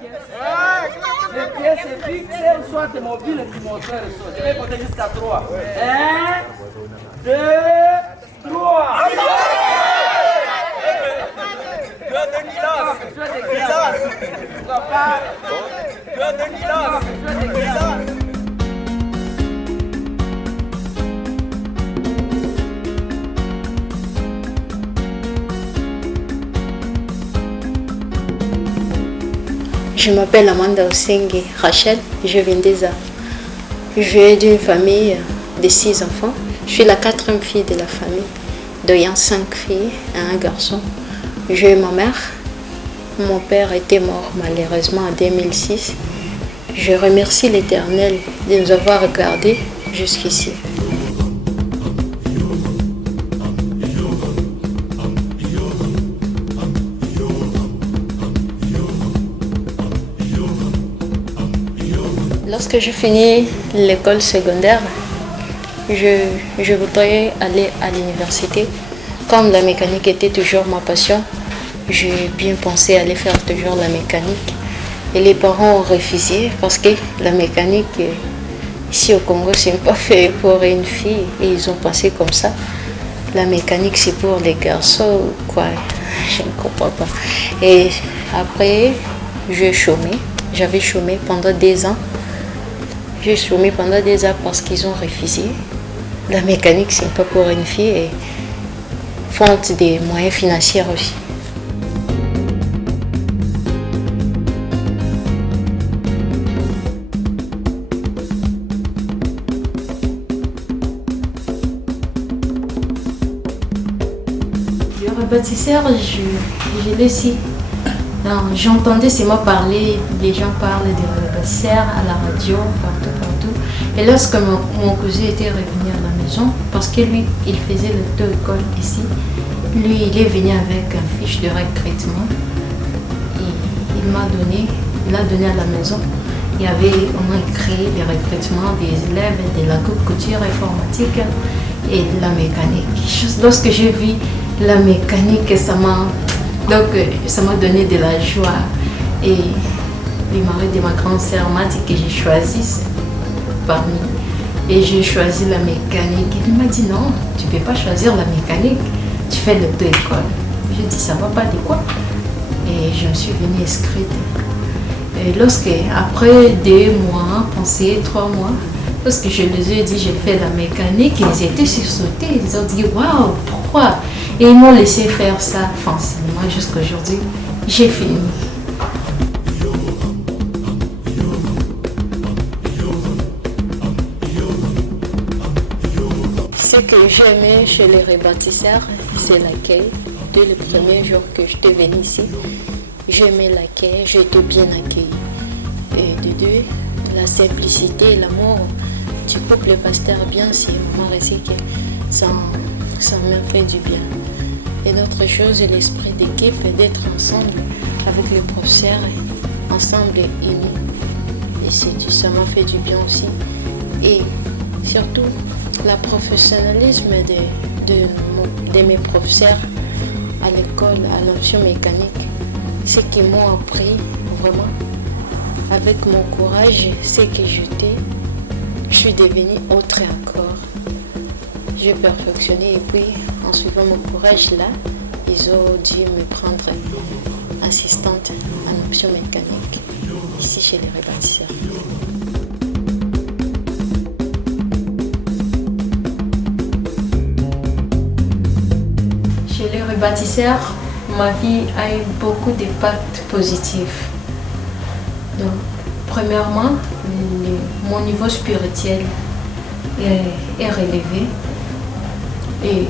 Les pièces c'est fixé, soit mobile et moteur. Je vais compter jusqu'à 3. 1, 2, 3. Je m'appelle Amanda Osengue Rachel, je viens des Arts. Je viens d'une famille de 6 enfants. Je suis la 4e fille de la famille, ayant 5 filles et un garçon. J'ai ma mère. Mon père était mort malheureusement en 2006. Je remercie l'Éternel de nous avoir gardés jusqu'ici. Lorsque je finis l'école secondaire, je voudrais aller à l'université. Comme la mécanique était toujours ma passion, j'ai bien pensé aller faire toujours la mécanique. Et les parents ont refusé parce que la mécanique, ici au Congo, c'est pas fait pour une fille. Et ils ont pensé comme ça. La mécanique, c'est pour les garçons, quoi. Je ne comprends pas. Et après, j'ai chômé. J'avais chômé pendant 2 ans. J'ai chômé pendant 2 ans parce qu'ils ont refusé. La mécanique, c'est pas pour une fille et faute des moyens financiers aussi. Le rebâtisseur, je l'ai su. J'entendais seulement parler, les gens parlent de rebâtisseur à la radio, partout. Et lorsque mon cousin était revenu à la maison, parce que lui, il faisait l'auto-école ici, lui, il est venu avec un fiche de recrutement. Et il a donné à la maison. On a créé des recrutements des élèves de la couture informatique et de la mécanique. Lorsque j'ai vu la mécanique, ça m'a donné de la joie. Et le mari de ma grande sœur m'a dit que je choisisse parmi. Et j'ai choisi la mécanique. Il m'a dit non, tu ne peux pas choisir la mécanique, tu fais l'auto-école. J'ai dit ça ne va pas de quoi. Et je me suis venue inscrite. Et après 2 mois, 3 mois, lorsque je les ai dit j'ai fait la mécanique, ils étaient sursautés. Ils ont dit waouh, pourquoi? Et ils m'ont laissé faire ça facilement jusqu'à aujourd'hui. J'ai fini. Ce que j'aimais chez les rebâtisseurs, c'est l'accueil. Dès le premier jour que j'étais venue ici, j'aimais l'accueil, j'étais bien accueillie. Et de 2, la simplicité et l'amour du couple pasteur bien, c'est maman récit que ça m'a fait du bien. Et l'autre chose, l'esprit d'équipe, d'être ensemble avec les professeurs, ensemble et unis. Et ça m'a fait du bien aussi. Et surtout, le professionnalisme de mes professeurs à l'école, à l'option mécanique, ce qu'ils m'ont appris vraiment. Avec mon courage, ce que j'étais, je suis devenue autre encore. J'ai perfectionné et puis en suivant mon courage là, ils ont dû me prendre assistante en option mécanique ici chez les rebâtisseurs. Chez les rebâtisseurs, ma vie a eu beaucoup d'impact positifs. Donc, premièrement, mon niveau spirituel est relevé. Et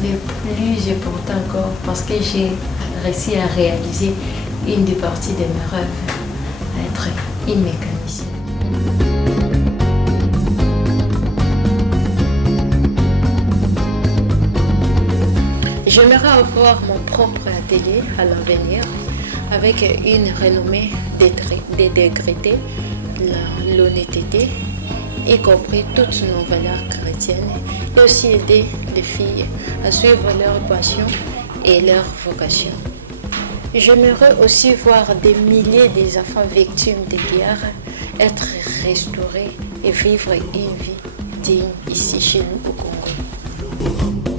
le plus important encore, parce que j'ai réussi à réaliser une des parties de mes rêves, à être une mécanicienne. J'aimerais avoir mon propre atelier à l'avenir avec une renommée décrétée, l'honnêteté, y compris toutes nos valeurs chrétiennes, et aussi aider les filles à suivre leur passion et leur vocation. J'aimerais aussi voir des milliers d'enfants victimes de guerre être restaurés et vivre une vie digne ici chez nous au Congo.